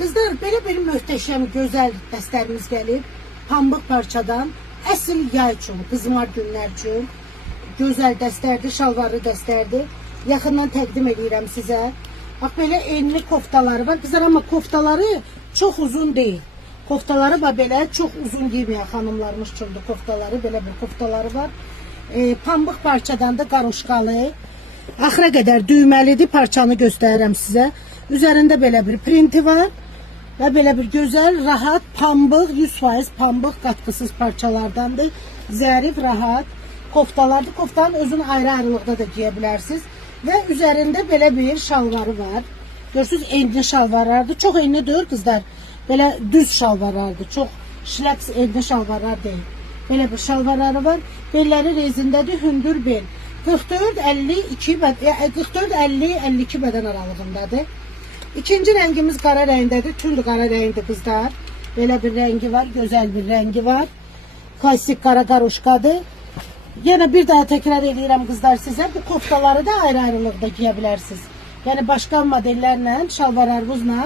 Kızlar, belə bir möhtəşəm, gözəl dəstlərimiz gəlib. Pambıq parçadan, əsl yay üçün, qızmar günlər üçün. Gözəl dəstlərdir, şalvarlı dəstlərdir. Yaxından təqdim edirəm sizə. Bax, belə enli koftaları var. Kızlar, amma koftaları çox uzun deyil. Koftaları belə çox uzun giyməyən xanımlarımız üçündür koftaları. Belə bir koftaları var. Pambıq parçadan da qaroşqalı. Axıra qədər düyməlidir. Parçanı göstərirəm sizə. Üzərində belə bir printi var. Və belə bir gözəl, rahat, pambıq, 100% pambıq qatqısız parçalardandır. Zərif, rahat koftalardır. Koftanın özünü ayrı-ayrılıqda da giyə bilərsiniz. Və üzərində belə bir şalvarı var. Görürsünüz, enli şalvarlardır. Çox enli deyil qızlar. Belə düz şalvarlardır. Çox şləks enli şalvarlar deyil. Belə bir şalvarları var. Belləri rezindədir, hündür bel. 44-52 bədən aralığındadır. İkinci rəngimiz qara rəngdədir. Tünd qara rəngdir qızlar. Belə bir rəngi var, gözəl bir rəngi var. Klassik qara qaroşqadır. Yenə bir daha təkrar edirəm qızlar sizə. Bu koftaları da ayrı-ayrılıqda giyə bilərsiniz. Yəni başqa modellərlə, şalvarlarınızla,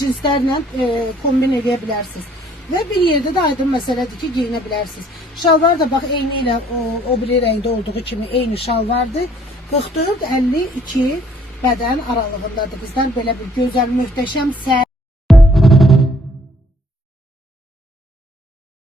cinslərlə kombin edə bilərsiniz. Və bir yerdə də aydın məsələdir ki, giyinə bilərsiniz. Şalvar da bax, eyni ilə o biri rəngdə olduğu kimi eyni şalvardır. 44-52 bədən aralığındadır qızlar. Belə bir gözəl, möhtəşəm,